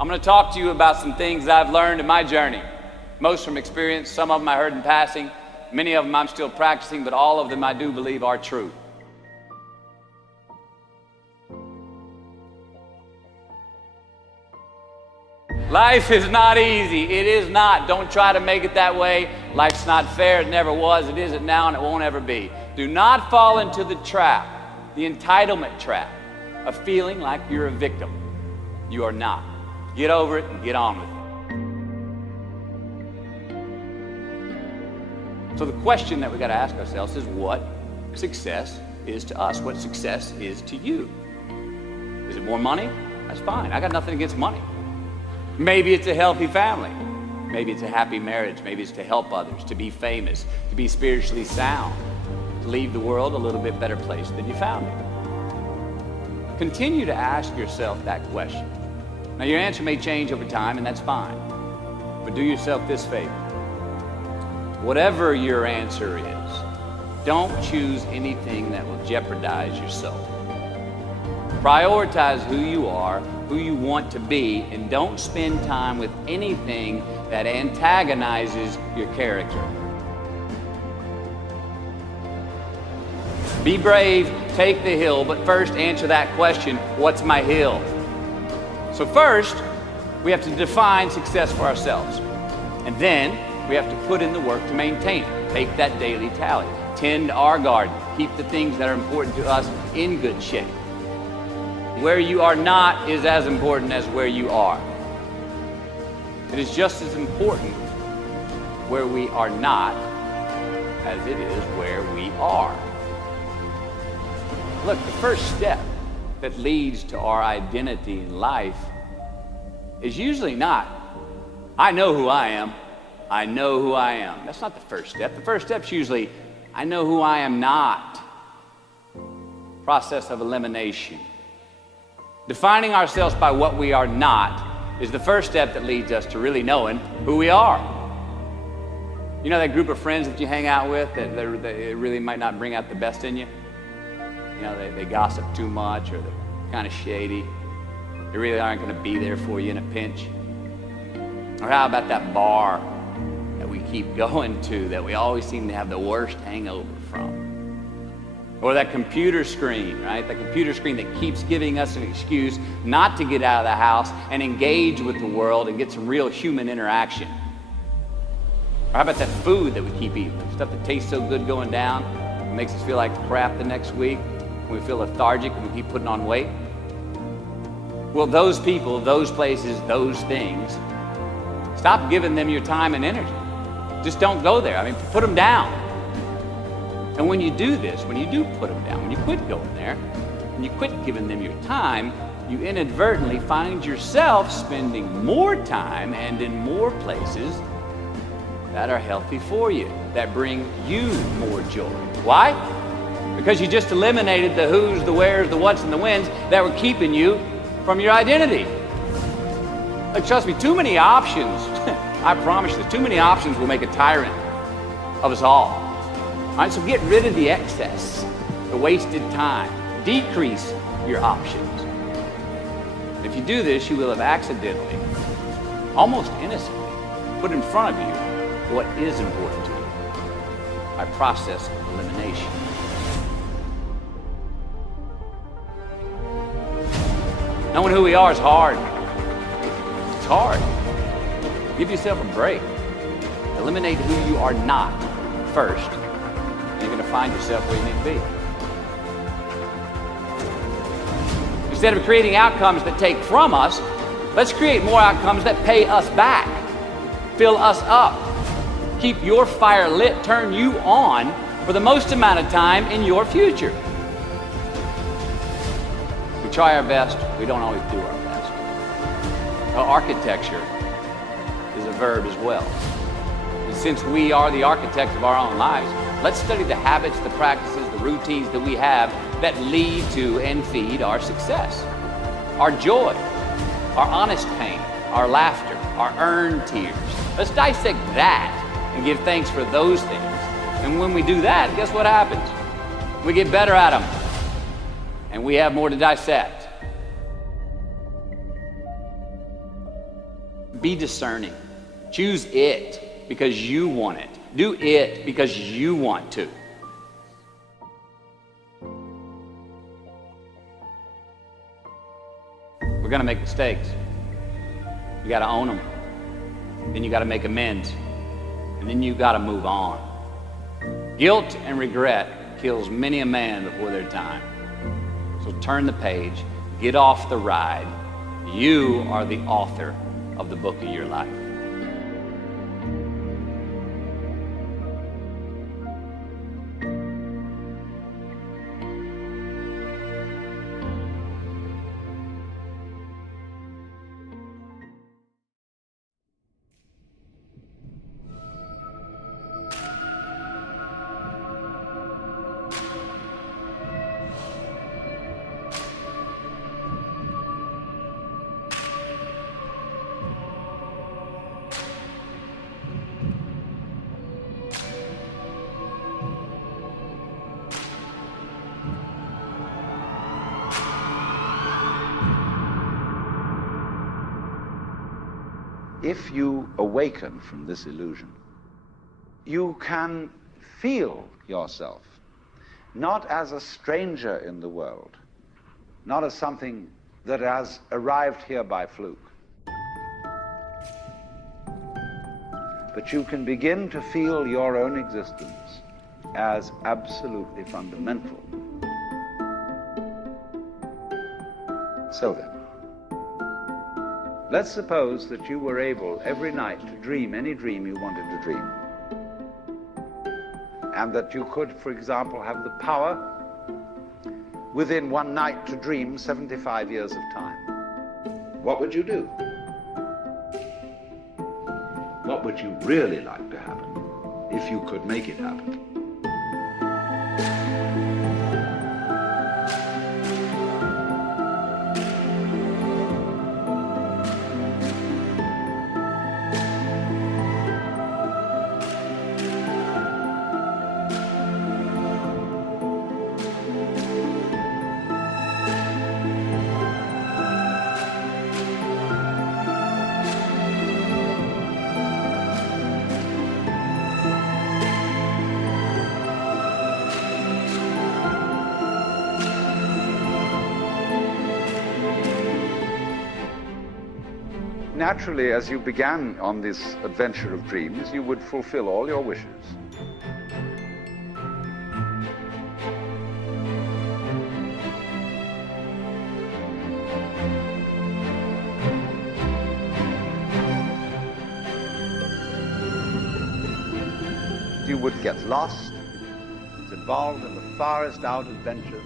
I'm going to talk to you about some things that I've learned in my journey. Most from experience, some of them I heard in passing, many of them I'm still practicing, but all of them I do believe are true. Life is not easy. It is not. Don't try to make it that way. Life's not fair. It never was. It isn't now, and it won't ever be. Do not fall into the trap, the entitlement trap, of feeling like you're a victim. You are not. Get over it and get on with it. So the question that we got to ask ourselves is, what success is to us? What success is to you? Is it more money? That's fine. I got nothing against money. Maybe it's a healthy family. Maybe it's a happy marriage. Maybe it's to help others, to be famous, to be spiritually sound, to leave the world a little bit better place than you found it. Continue to ask yourself that question. Now, your answer may change over time, and that's fine. But do yourself this favor. Whatever your answer is, don't choose anything that will jeopardize your soul. Prioritize who you are, who you want to be, and don't spend time with anything that antagonizes your character. Be brave, take the hill, but first answer that question, what's my hill? So first, we have to define success for ourselves. And then we have to put in the work to maintain it. Take that daily tally. Tend our garden. Keep the things that are important to us in good shape. Where you are not is as important as where you are. It is just as important where we are not as it is where we are. Look, the first step that leads to our identity in life is usually not, I know who I am. I know who I am. That's not the first step. The first step's usually, I know who I am not. Process of elimination. Defining ourselves by what we are not is the first step that leads us to really knowing who we are. You know that group of friends that you hang out with that really might not bring out the best in you? You know, they gossip too much, or they're kind of shady. They really aren't going to be there for you in a pinch. Or how about that bar that we keep going to that we always seem to have the worst hangover from? Or that computer screen, right? The computer screen that keeps giving us an excuse not to get out of the house and engage with the world and get some real human interaction. Or how about that food that we keep eating? Stuff that tastes so good going down, it makes us feel like crap the next week. We feel lethargic and we keep putting on weight. Well, those people, those places, those things, stop giving them your time and energy. Just don't go there. I mean, put them down. And when you do this, when you do put them down, when you quit going there, when you quit giving them your time, you inadvertently find yourself spending more time and in more places that are healthy for you, that bring you more joy. Why? Because you just eliminated the who's, the where's, the what's, and the when's that were keeping you from your identity. Like, trust me, too many options, I promise you, too many options will make a tyrant of us all. All right, so get rid of the excess, the wasted time. Decrease your options. If you do this, you will have accidentally, almost innocently, put in front of you what is important to you by process of elimination. Knowing who we are is hard. It's hard. Give yourself a break. Eliminate who you are not first. You're going to find yourself where you need to be. Instead of creating outcomes that take from us, let's create more outcomes that pay us back, fill us up, keep your fire lit, turn you on for the most amount of time in your future. We try our best, we don't always do our best. Well, architecture is a verb as well. And since we are the architects of our own lives, let's study the habits, the practices, the routines that we have that lead to and feed our success. Our joy, our honest pain, our laughter, our earned tears. Let's dissect that and give thanks for those things. And when we do that, guess what happens? We get better at them. And we have more to dissect. Be discerning. Choose it because you want it. Do it because you want to. We're going to make mistakes. You got to own them. Then you got to make amends. And then you got to move on. Guilt and regret kills many a man before their time. So turn the page. Get off the ride. You are the author of the book of your life. If you awaken from this illusion, you can feel yourself not as a stranger in the world, not as something that has arrived here by fluke, but you can begin to feel your own existence as absolutely fundamental. So then, let's suppose that you were able every night to dream any dream you wanted to dream. And that you could, for example, have the power within one night to dream 75 years of time. What would you do? What would you really like to happen if you could make it happen? Naturally, as you began on this adventure of dreams, you would fulfill all your wishes. You would get lost, involved in the farthest out adventures,